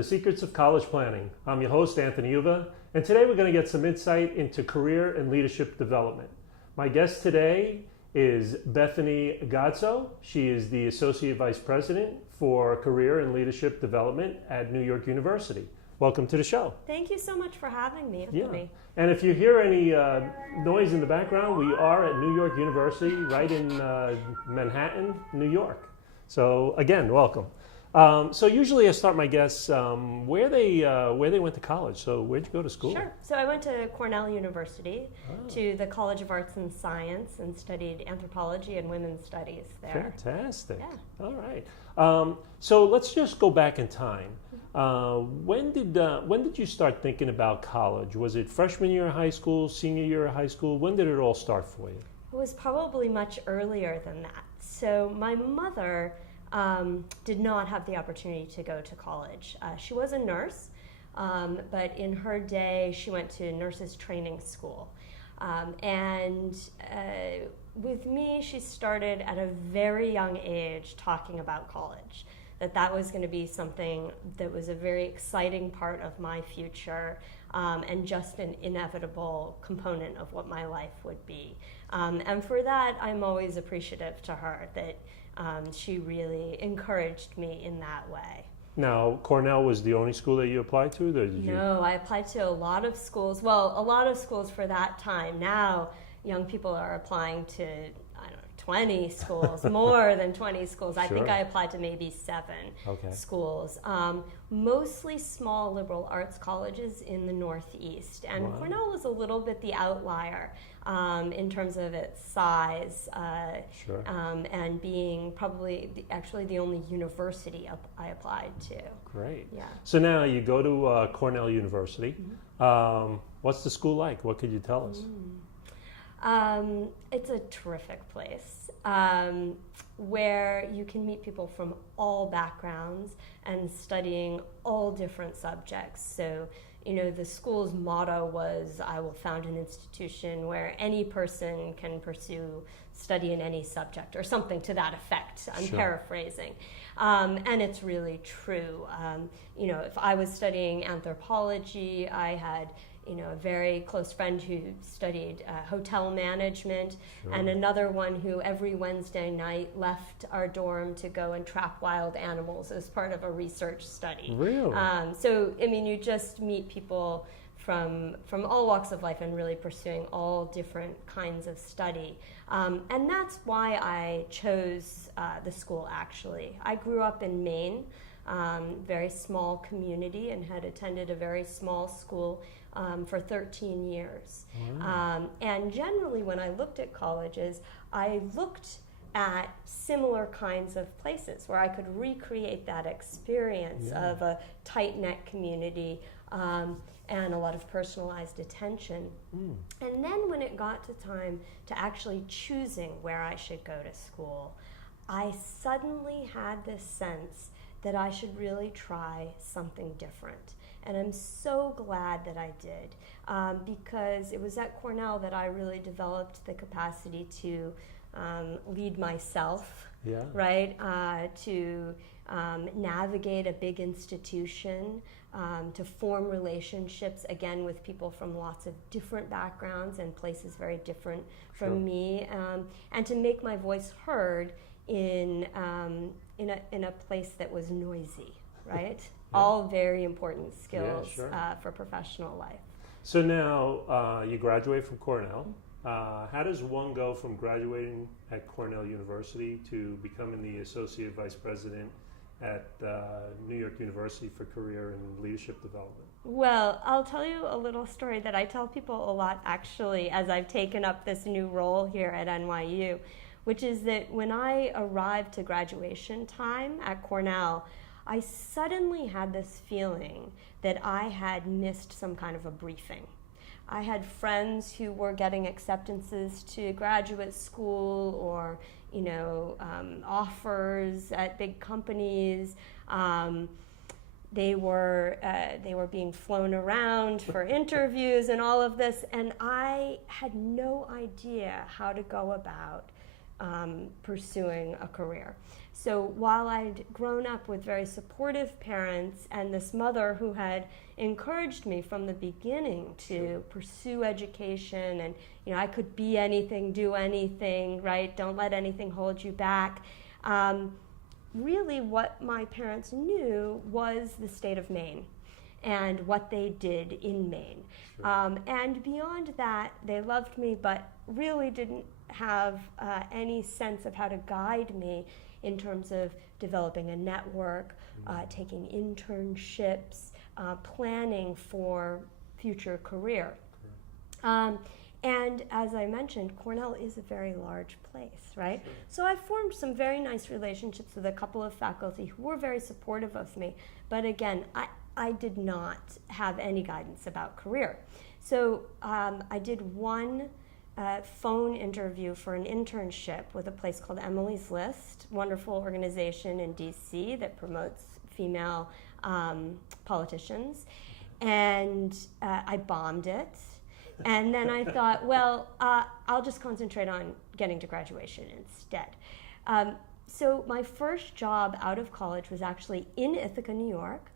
The Secrets of College Planning. I'm your host, Anthony Uva, and today we're going to get some insight into career and leadership development. My guest today is Bethany Godsoe. She is the Associate Vice President for Career and Leadership Development at New York University. Welcome to the show. Thank you so much for having me, Anthony. Yeah. And if you hear any noise in the background, we are at New York University, right in Manhattan, New York. So again, welcome. So usually I start my guests where they went to college. So where'd you go to school? Sure. So I went to Cornell University, to the College of Arts and Science, and studied anthropology and women's studies there. Fantastic. Yeah. All right. So let's just go back in time. When did you start thinking about college? Was it freshman year of high school, senior year of high school? When did it all start for you? It was probably much earlier than that. So my mother did not have the opportunity to go to college. She was a nurse, but in her day she went to nurses training school. And with me, she started at a very young age talking about college, that was going to be something that was a very exciting part of my future, and just an inevitable component of what my life would be. And for that, I'm always appreciative to her that she really encouraged me in that way. Now, Cornell was the only school that you applied to? No, I applied to a lot of schools. Well, a lot of schools for that time. Now, young people are applying to, 20 schools, more than 20 schools. I think I applied to maybe 7 schools. Mostly small liberal arts colleges in the Northeast. And Cornell was a little bit the outlier in terms of its size, and being probably actually the only university I applied to. Great. Yeah. So now you go to Cornell University. What's the school like? What could you tell us? It's a terrific place where you can meet people from all backgrounds and studying all different subjects. So, the school's motto was, I will found an institution where any person can pursue study in any subject, or something to that effect. I'm paraphrasing. And it's really true. If I was studying anthropology, I had a very close friend who studied hotel management, and another one who every Wednesday night left our dorm to go and trap wild animals as part of a research study. Really? So, you just meet people from all walks of life and really pursuing all different kinds of study. And that's why I chose the school, actually. I grew up in Maine, very small community, and had attended a very small school for 13 years. And generally, when I looked at colleges, I looked at similar kinds of places where I could recreate that experience of a tight-knit community and a lot of personalized attention. And then when it got to time to actually choosing where I should go to school, I suddenly had this sense that I should really try something different. And I'm so glad that I did, because it was at Cornell that I really developed the capacity to lead myself, to navigate a big institution, to form relationships, again, with people from lots of different backgrounds and places very different from me, and to make my voice heard in a place that was noisy, right? All very important skills for professional life. So now you graduate from Cornell. How does one go from graduating at Cornell University to becoming the Associate Vice President at New York University for Career and Leadership Development? Well, I'll tell you a little story that I tell people a lot, actually, as I've taken up this new role here at NYU, which is that when I arrived to graduation time at Cornell, I suddenly had this feeling that I had missed some kind of a briefing. I had friends who were getting acceptances to graduate school or, offers at big companies. They were being flown around for interviews and all of this, and I had no idea how to go about pursuing a career. So while I'd grown up with very supportive parents and this mother who had encouraged me from the beginning to pursue education, and I could be anything, do anything, right? Don't let anything hold you back. Really what my parents knew was the state of Maine and what they did in Maine. And beyond that, they loved me, but really didn't have any sense of how to guide me in terms of developing a network, taking internships, planning for future career. And as I mentioned, Cornell is a very large place, right? Sure. So I formed some very nice relationships with a couple of faculty who were very supportive of me. But again, I did not have any guidance about career. So I did one phone interview for an internship with a place called Emily's List, wonderful organization in DC that promotes female politicians. And I bombed it. And then I thought, well, I'll just concentrate on getting to graduation instead. So my first job out of college was actually in Ithaca, New York,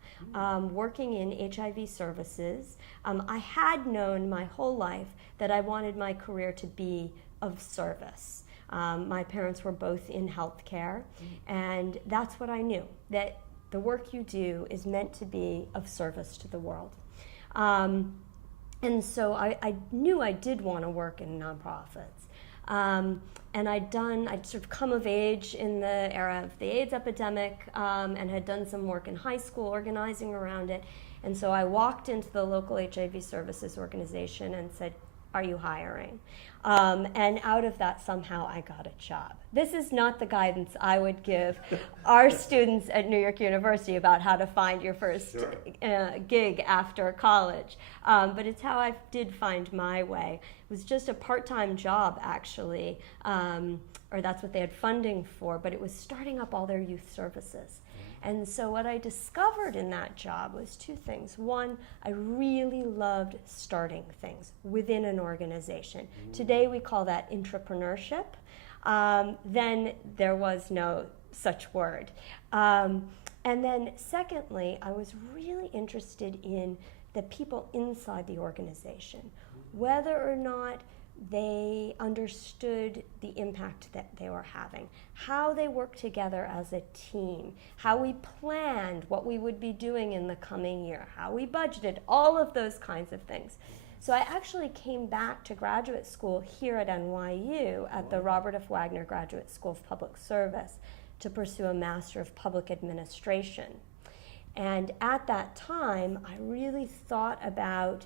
working in HIV services. I had known my whole life that I wanted my career to be of service. My parents were both in healthcare, and that's what I knew, that the work you do is meant to be of service to the world. And so I knew I did want to work in nonprofits. And I'd sort of come of age in the era of the AIDS epidemic, and had done some work in high school organizing around it. And so I walked into the local HIV services organization and said, "Are you hiring?" And out of that, somehow I got a job. This is not the guidance I would give our students at New York University about how to find your first gig after college. But it's how I did find my way. It was just a part-time job, actually, or that's what they had funding for, but it was starting up all their youth services. And so what I discovered in that job was two things. One, I really loved starting things within an organization. Today we call that intrapreneurship. Then there was no such word. And then secondly, I was really interested in the people inside the organization, whether or not they understood the impact that they were having, how they worked together as a team, how we planned what we would be doing in the coming year, how we budgeted, all of those kinds of things. So I actually came back to graduate school here at NYU at the Robert F. Wagner Graduate School of Public Service to pursue a Master of Public Administration. And at that time, I really thought about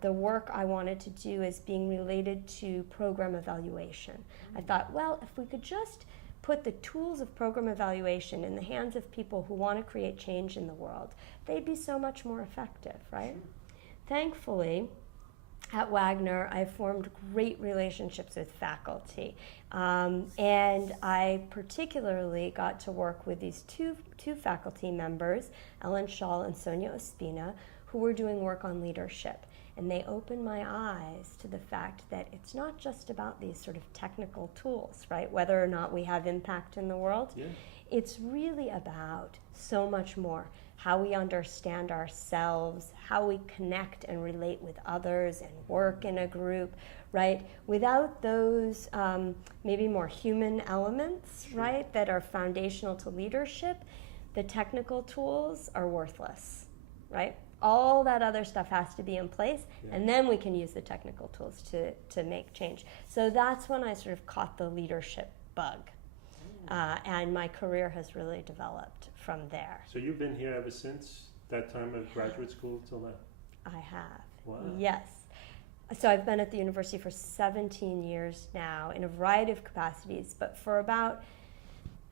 the work I wanted to do as being related to program evaluation. I thought, well, if we could just put the tools of program evaluation in the hands of people who want to create change in the world, they'd be so much more effective, right? Thankfully, at Wagner, I formed great relationships with faculty. And I particularly got to work with these two faculty members, Ellen Shaw and Sonia Ospina, who were doing work on leadership. And they opened my eyes to the fact that it's not just about these sort of technical tools, right? Whether or not we have impact in the world. Yeah. It's really about so much more. How we understand ourselves, how we connect and relate with others and work in a group, right? Without those maybe more human elements, right, that are foundational to leadership, the technical tools are worthless, right? All that other stuff has to be in place, and then we can use the technical tools to make change. So that's when I sort of caught the leadership bug. And my career has really developed from there. So you've been here ever since that time of graduate school till now? I have. Wow. Yes. So I've been at the university for 17 years now in a variety of capacities, but for about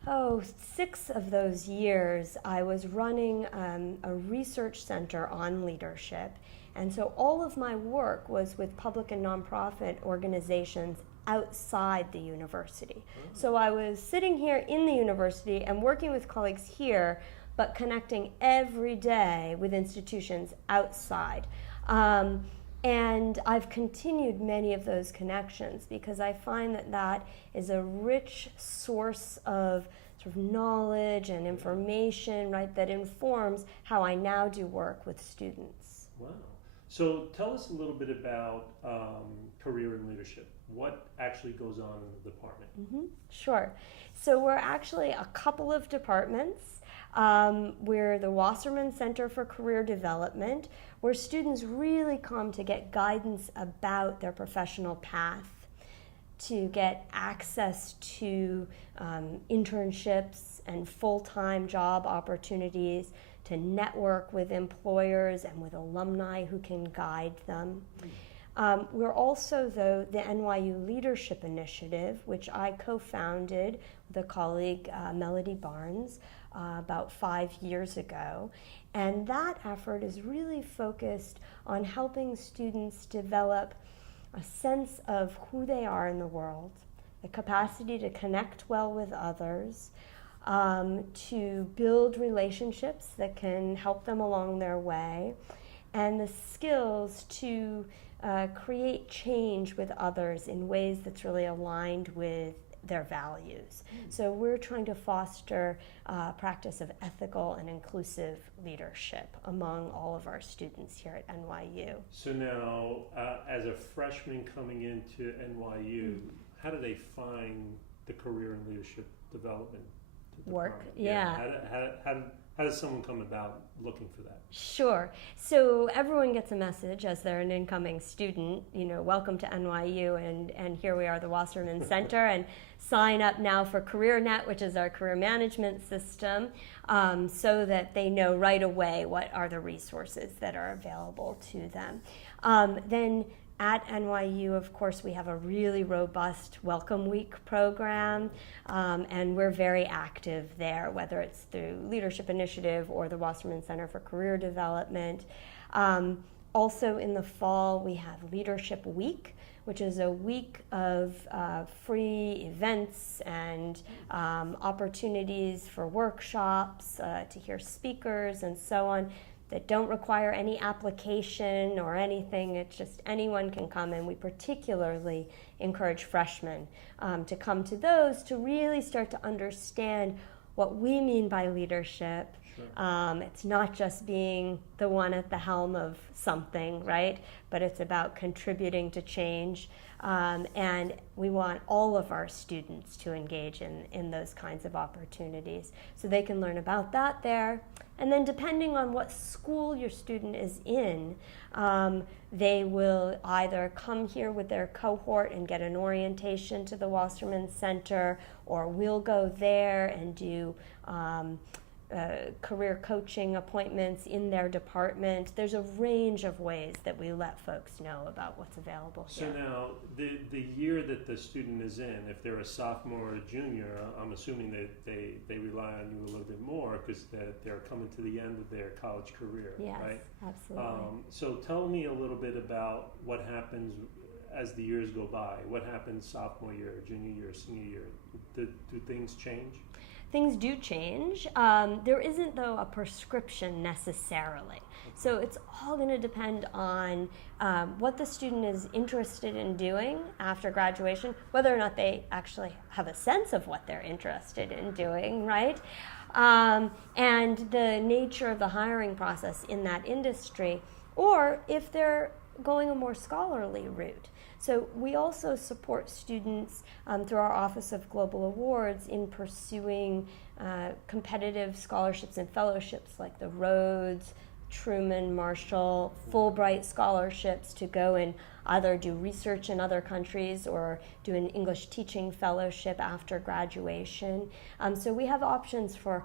6 of those years I was running a research center on leadership. And so all of my work was with public and nonprofit organizations outside the university. So I was sitting here in the university and working with colleagues here, but connecting every day with institutions outside. And I've continued many of those connections because I find that that is a rich source of sort of knowledge and information, right, that informs how I now do work with students. Wow. So tell us a little bit about career and leadership. What actually goes on in the department? Sure. So we're actually a couple of departments. We're the Wasserman Center for Career Development, where students really come to get guidance about their professional path, to get access to internships and full-time job opportunities, to network with employers and with alumni who can guide them. We're also, though, the NYU Leadership Initiative, which I co-founded with a colleague, Melody Barnes, about 5 years ago. And that effort is really focused on helping students develop a sense of who they are in the world, the capacity to connect well with others, to build relationships that can help them along their way, and the skills to create change with others in ways that's really aligned with their values. So we're trying to foster practice of ethical and inclusive leadership among all of our students here at NYU. So now, as a freshman coming into NYU, how do they find the career and leadership development work? How does someone come about looking for that? Sure. So everyone gets a message as they're an incoming student, welcome to NYU, and here we are, the Wasserman Center, and sign up now for CareerNet, which is our career management system, so that they know right away what are the resources that are available to them. Then at NYU, of course, we have a really robust Welcome Week program, and we're very active there, whether it's through Leadership Initiative or the Wasserman Center for Career Development. Also in the fall, we have Leadership Week, which is a week of free events and opportunities for workshops, to hear speakers and so on, that don't require any application or anything. It's just anyone can come, and we particularly encourage freshmen to come to those to really start to understand what we mean by leadership. Sure. It's not just being the one at the helm of something, right? But it's about contributing to change. And we want all of our students to engage in those kinds of opportunities. So they can learn about that there. And then depending on what school your student is in, they will either come here with their cohort and get an orientation to the Wasserman Center, or we'll go there and do career coaching appointments in their department. There's a range of ways that we let folks know about what's available here. So now, the year that the student is in, if they're a sophomore or a junior, I'm assuming that they rely on you a little bit more because they're coming to the end of their college career, yes, right? Absolutely. So tell me a little bit about what happens as the years go by. What happens sophomore year, junior year, senior year? Do things change? Things do change. There isn't, though, a prescription necessarily. So it's all going to depend on what the student is interested in doing after graduation, whether or not they actually have a sense of what they're interested in doing, right? And the nature of the hiring process in that industry, or if they're going a more scholarly route. So we also support students through our Office of Global Awards in pursuing competitive scholarships and fellowships like the Rhodes, Truman, Marshall, Fulbright scholarships to go and either do research in other countries or do an English teaching fellowship after graduation. So we have options for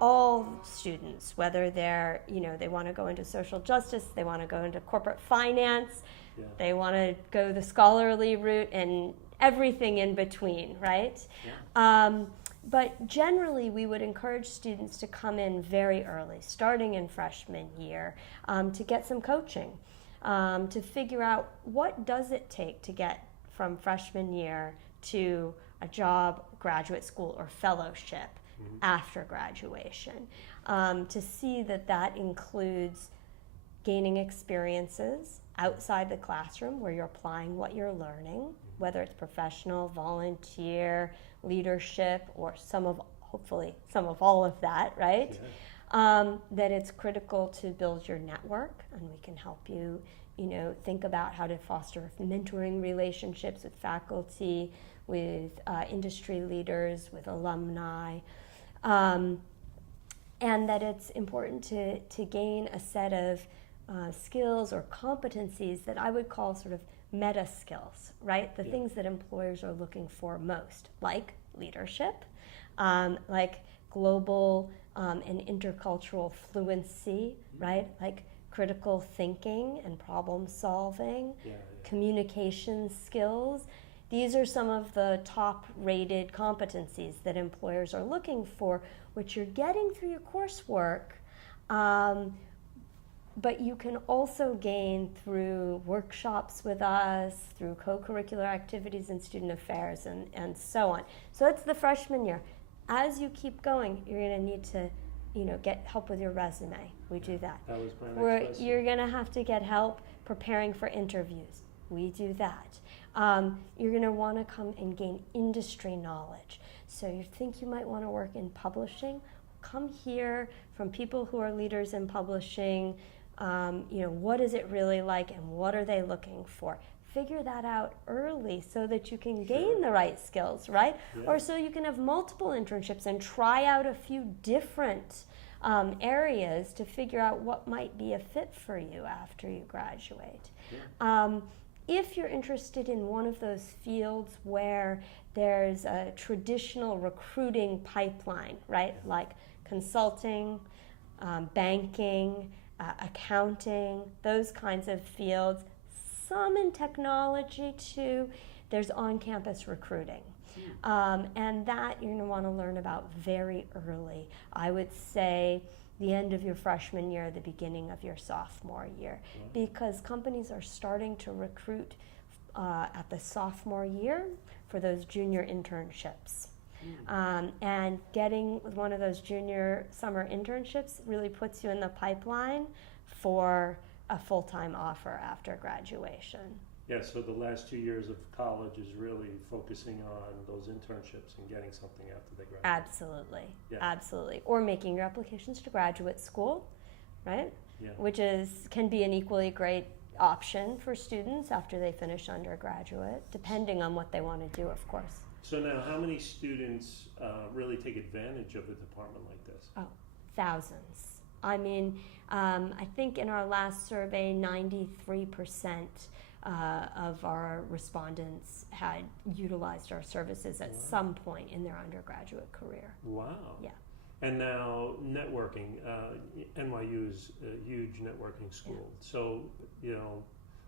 all students, whether they're, they want to go into social justice, they want to go into corporate finance, they want to go the scholarly route, and everything in between, right? Yeah. But generally, we would encourage students to come in very early, starting in freshman year, to get some coaching, to figure out what does it take to get from freshman year to a job, graduate school, or fellowship after graduation, to see that includes gaining experiences outside the classroom where you're applying what you're learning, whether it's professional, volunteer, leadership, or hopefully some of all of that, right? Yeah. That it's critical to build your network, and we can help you, think about how to foster mentoring relationships with faculty, with industry leaders, with alumni, and that it's important to gain a set of skills or competencies that I would call sort of meta skills, right? The things that employers are looking for most, like leadership, like global and intercultural fluency, right? Like critical thinking and problem solving, communication skills. These are some of the top rated competencies that employers are looking for, which you're getting through your coursework, but you can also gain through workshops with us, through co-curricular activities in student affairs, and so on. So that's the freshman year. As you keep going, you're going to need to get help with your resume. We do that. That was my next question. You're going to have to get help preparing for interviews. We do that. You're going to want to come and gain industry knowledge. So you think you might want to work in publishing? Come hear from people who are leaders in publishing. What is it really like and what are they looking for? Figure that out early so that you can gain the right skills, right? Yeah. Or so you can have multiple internships and try out a few different areas to figure out what might be a fit for you after you graduate. Yeah. If you're interested in one of those fields where there's a traditional recruiting pipeline, right? Like consulting, banking, accounting, those kinds of fields, some in technology too, there's on-campus recruiting. And that you're going to want to learn about very early. I would say the end of your freshman year, the beginning of your sophomore year, because companies are starting to recruit at the sophomore year for those junior internships. And getting one of those junior summer internships really puts you in the pipeline for a full-time offer after graduation. Yeah, so the last 2 years of college is really focusing on those internships and getting something after they graduate. Absolutely, absolutely. Or making your applications to graduate school, right? Yeah. Which can be an equally great option for students after they finish undergraduate, depending on what they want to do, of course. So now, how many students really take advantage of a department like this? Oh, thousands. I mean, I think in our last survey, 93% of our respondents had utilized our services at some point in their undergraduate career. Wow. Yeah. And now networking. NYU is a huge networking school. Yeah. So,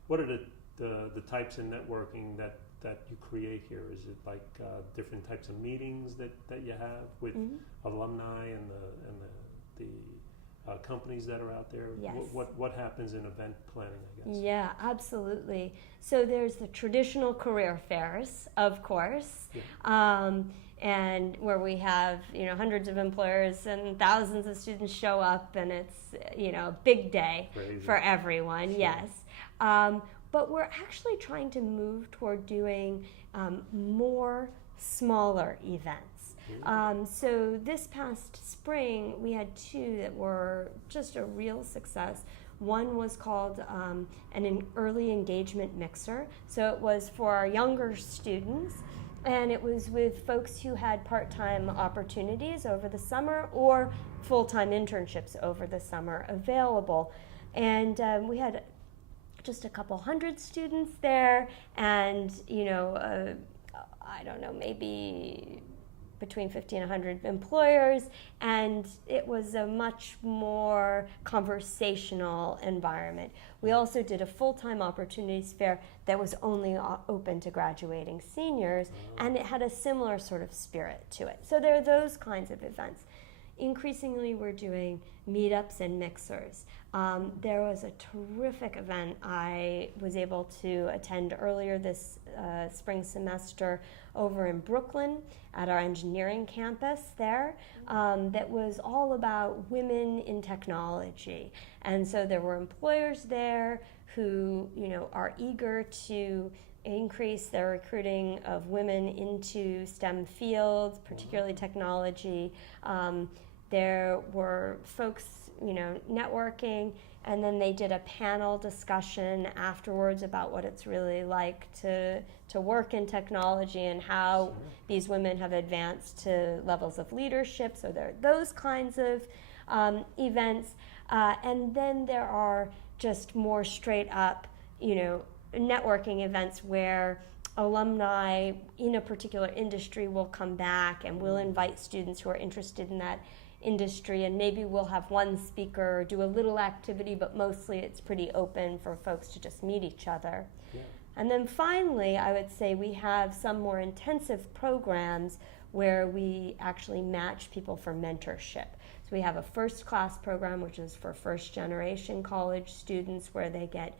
what are the types of networking that you create here? Is it like different types of meetings that you have with alumni and the companies that are out there? Yes. What happens in event planning, I guess? Yeah, absolutely. So there's the traditional career fairs, of course, and where we have hundreds of employers and thousands of students show up, and it's a big day for everyone. Sure. Yes. But we're actually trying to move toward doing more smaller events. So this past spring, we had two that were just a real success. One was called an early engagement mixer. So it was for our younger students, and it was with folks who had part-time opportunities over the summer or full-time internships over the summer available. And we had just a couple hundred students there, and I don't know, maybe between 50 and 100 employers, and it was a much more conversational environment. We also did a full-time opportunities fair that was only open to graduating seniors, and it had a similar sort of spirit to it. So there are those kinds of events. Increasingly, we're doing meetups and mixers. There was a terrific event I was able to attend earlier this spring semester over in Brooklyn at our engineering campus there that was all about women in technology. And so there were employers there who, are eager to increase their recruiting of women into STEM fields, particularly technology. There were folks, networking, and then they did a panel discussion afterwards about what it's really like to work in technology and how these women have advanced to levels of leadership. So there are those kinds of events. And then there are just more straight up, networking events where alumni in a particular industry will come back and we'll invite students who are interested in that industry, and maybe we'll have one speaker do a little activity, but mostly it's pretty open for folks to just meet each other. Yeah. And then finally, I would say we have some more intensive programs where we actually match people for mentorship. So we have a first class program, which is for first generation college students, where they get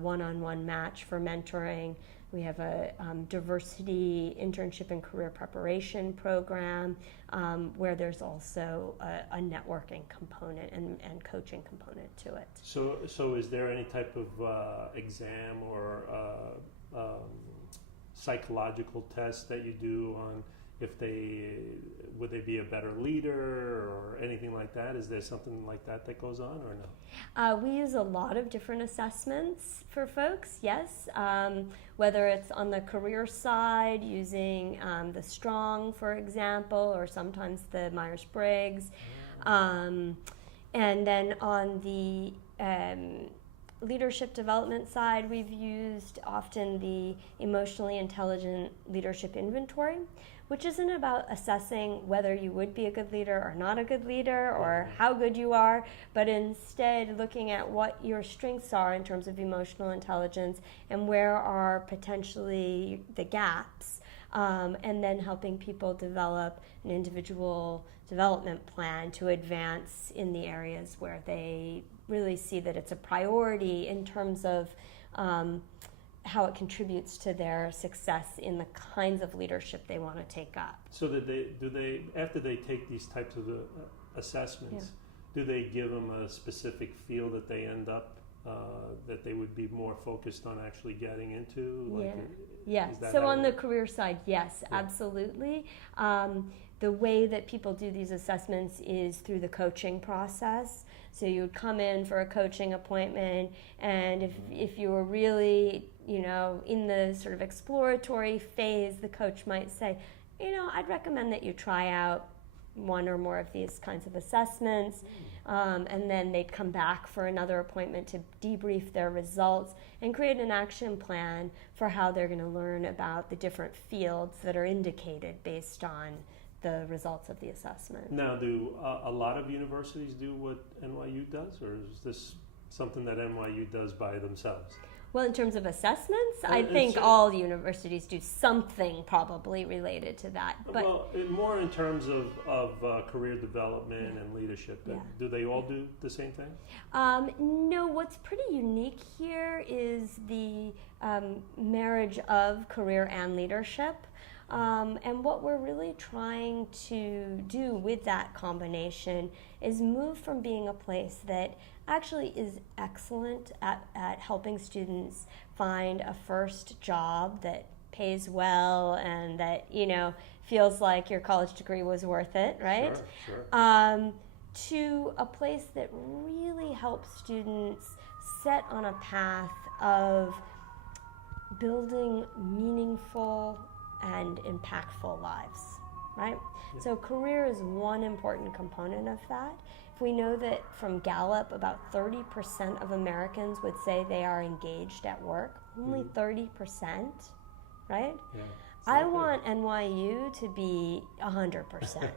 one-on-one match for mentoring. We have a diversity internship and career preparation program where there's also a networking component and coaching component to it. So is there any type of exam or psychological test that you do on if would they be a better leader or anything like that? Is there something like that goes on or no? We use a lot of different assessments for folks, yes. Whether it's on the career side, using the Strong, for example, or sometimes the Myers-Briggs. And then on the leadership development side, we've used often the Emotionally Intelligent Leadership Inventory, which isn't about assessing whether you would be a good leader or not a good leader or how good you are, but instead looking at what your strengths are in terms of emotional intelligence and where are potentially the gaps, and then helping people develop an individual development plan to advance in the areas where they really see that it's a priority in terms of how it contributes to their success in the kinds of leadership they want to take up. So do they after they take these types of assessments, do they give them a specific field that they end up that they would be more focused on actually getting into? So on the career side, yes, absolutely. The way that people do these assessments is through the coaching process. So you would come in for a coaching appointment, and if you were really, in the sort of exploratory phase, the coach might say, I'd recommend that you try out one or more of these kinds of assessments, and then they'd come back for another appointment to debrief their results and create an action plan for how they're going to learn about the different fields that are indicated based on the results of the assessment. Now, do a lot of universities do what NYU does, or is this something that NYU does by themselves? Well, in terms of assessments, I think all universities do something probably related to that. But more in terms of career development and leadership. Do they all do the same thing? No, what's pretty unique here is the marriage of career and leadership. And what we're really trying to do with that combination is move from being a place that actually is excellent at helping students find a first job that pays well and that, feels like your college degree was worth it, right? Sure. To a place that really helps students set on a path of building meaningful and impactful lives, right? Yeah. So career is one important component of that. If we know that from Gallup, about 30% of Americans would say they are engaged at work, only 30%, right? Yeah. I want NYU to be 100%,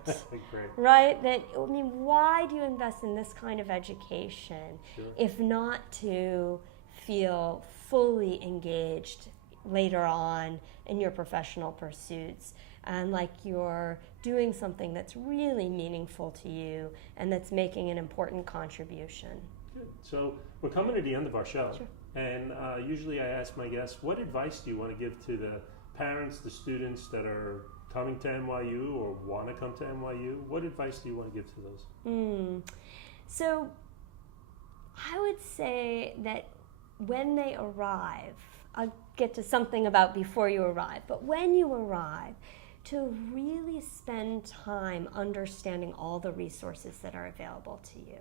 right? Why do you invest in this kind of education if not to feel fully engaged later on in your professional pursuits and like you're doing something that's really meaningful to you and that's making an important contribution? Good. So we're coming to the end of our show. Sure. And usually I ask my guests, what advice do you want to give to the parents, the students that are coming to NYU or want to come to NYU? What advice do you want to give to those? So I would say that when they arrive, I'll get to something about before you arrive, but when you arrive, to really spend time understanding all the resources that are available to you.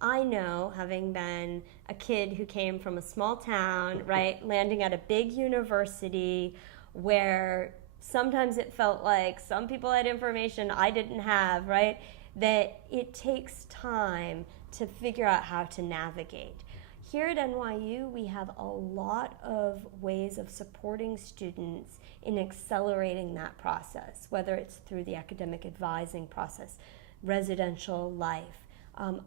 I know, having been a kid who came from a small town, right, landing at a big university where sometimes it felt like some people had information I didn't have, right, that it takes time to figure out how to navigate. Here at NYU, we have a lot of ways of supporting students in accelerating that process, whether it's through the academic advising process, residential life,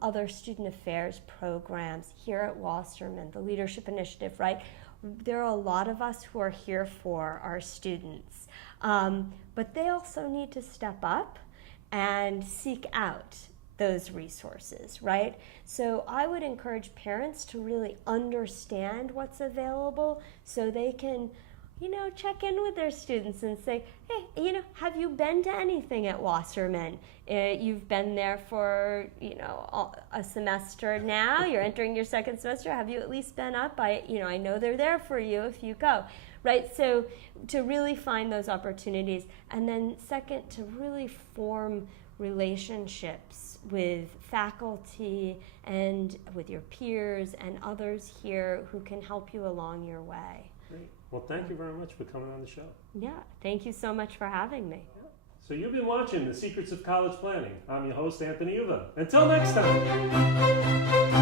other student affairs programs here at Wasserman, the Leadership Initiative, right? There are a lot of us who are here for our students, but they also need to step up and seek out those resources, right? So I would encourage parents to really understand what's available so they can, check in with their students and say, hey, have you been to anything at Wasserman? You've been there for, a semester now. You're entering your second semester. Have you at least been up? I know they're there for you if you go, right? So to really find those opportunities. And then second, to really form relationships with faculty and with your peers and others here who can help you along your way. Great. Well, thank you very much for coming on the show. Yeah, thank you so much for having me. So you've been watching The Secrets of College Planning. I'm your host, Anthony Uva. Until next time.